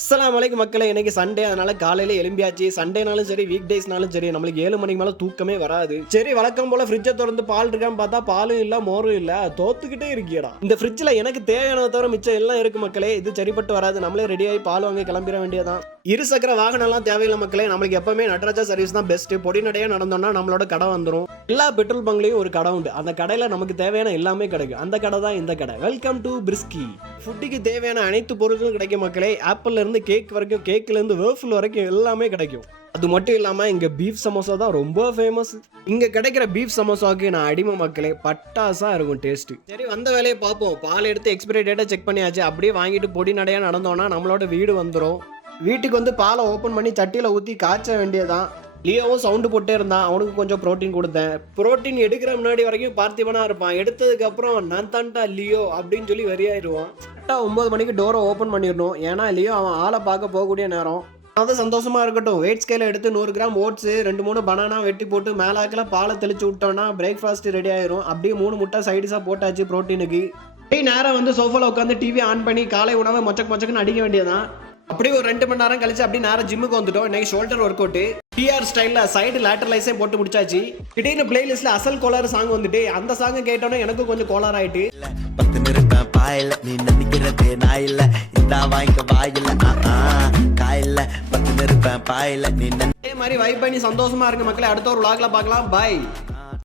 அஸ்ஸலாமு அலைக்கும் மக்களே. இன்னைக்கு சண்டே, அதனால காலையில எழும்பியாச்சு. சண்டேனாலும் சரி, வீக் டேஸ்னாலும் சரி, நம்மளுக்கு 7 மணிக்கு மேல தூக்கமே வராது. சரி, வழக்கம் போல ஃப்ரிட்ஜை திறந்து பால் இருக்கான்னு பார்த்தா பாலும் இல்ல, மோரும் இல்ல. தோத்துக்கிட்டே இருக்கியடா. இந்த ஃப்ரிட்ஜ்ல எனக்கு தேவையானதை தவிர மிச்சம் எல்லாம் இருக்கு மக்களே. இது சரிப்பட்டு வராது. நம்மளே ரெடி ஆகி பால் வாங்க கிளம்பிட வேண்டியதான். இருசக்கர வாகனம் எல்லாம் தேவையில்லை மக்களே. நம்மளுக்கு எப்பவுமே நடராஜா சர்வீஸ் தான் பெஸ்ட். பொடி நடையா நடந்தோம்னா நம்மளோட கடை வந்துடும். எல்லா பெட்ரோல் பங்க்லயும் ஒரு கடை உண்டு. அந்த கடையில நமக்கு தேவையான எல்லாமே கிடைக்கும். அந்த கடை தான் இந்த கடை. Welcome to Brisky. ஃபுட்டுக்கு தேவையான அனைத்து பொருட்களும் கிடைக்கும் மக்களே. ஆப்பிள்ல இருந்து கேக் வரைக்கும், கேக்ல இருந்து வேஃபிள் வரைக்கும் எல்லாமே கிடைக்கும். அது மட்டும் இல்லாம இங்க பீஃப் சமோசா தான் ரொம்ப ஃபேமஸ். இங்க கிடைக்கிற பீஃப் சமோசாவுக்கு நான் அடிமை மக்களே. பட்டாசா இருக்கும் டேஸ்ட். சரி, வந்த வேலையை பார்ப்போம். பால் எடுத்து எக்ஸ்பைரி டேட்டை செக் பண்ணியாச்சு. அப்படியே வாங்கிட்டு பொடி நடையா நடந்தோம்னா நம்மளோட வீடு வந்துடும். வீட்டுக்கு வந்து பாலை ஓப்பன் பண்ணி சட்டியில ஊற்றி காய்ச்ச வேண்டியதான். லியோவும் சவுண்டு போட்டே இருந்தான். அவனுக்கு கொஞ்சம் ப்ரோட்டீன் கொடுத்தேன். ப்ரோட்டீன் எடுக்கிற முன்னாடி வரைக்கும் பார்த்திபனா இருப்பான். எடுத்ததுக்கு அப்புறம் நான் தான்டா லியோ அப்படின்னு சொல்லி வெறியாயிருவான். கரெக்டாக 9 மணிக்கு டோரை ஓப்பன் பண்ணிடணும். ஏன்னா லியோ அவன் ஆளை பார்க்க போகக்கூடிய நேரம். அது சந்தோஷமா இருக்கட்டும். வெயிட் ஸ்கேல எடுத்து 100 கிராம் ஓட்ஸ், 2-3 பனானா வெட்டி போட்டு மேலாக்கில் பாலை தெளிச்சு விட்டோம்னா பிரேக்ஃபாஸ்ட் ரெடி ஆயிரும். அப்படியே 3 முட்டை சைடிஸாக போட்டாச்சு ப்ரோட்டீனுக்கு. நேரம் வந்து சோஃபால உட்காந்து டிவி ஆன் பண்ணி காலை உணவை மொச்சக்குன்னு அடிக்க வேண்டியதான். அப்படியே ஒரு 2 மணி நேரம் கழிச்சு அப்படியே நேரம் ஜிம்முக்கு வந்துட்டோம். இன்னைக்கு ஷோல்டர் ஒர்க் அவுட் டிஆர் ஸ்டைல்ல சைடு லேட்டரலைஸே போட்டு முடிச்சாச்சு. திடீர்னு பிளேலிஸ்ட்ல அசல் கோளாறு சாங் வந்துட்டு அந்த சாங் கேட்டோன்னே எனக்கும் கொஞ்சம் கோளாறு ஆயிட்டு. பாயில நீ நினைக்கிறதே நான் இல்ல, இந்த வாய்க்க வாயில காயில 10 நிருப்பேன் பாயில நீ. அதே மாதிரி வைப் பண்ணி சந்தோஷமா இருக்கு மக்களே. அடுத்த ஒரு vlogல பார்க்கலாம். பாய்.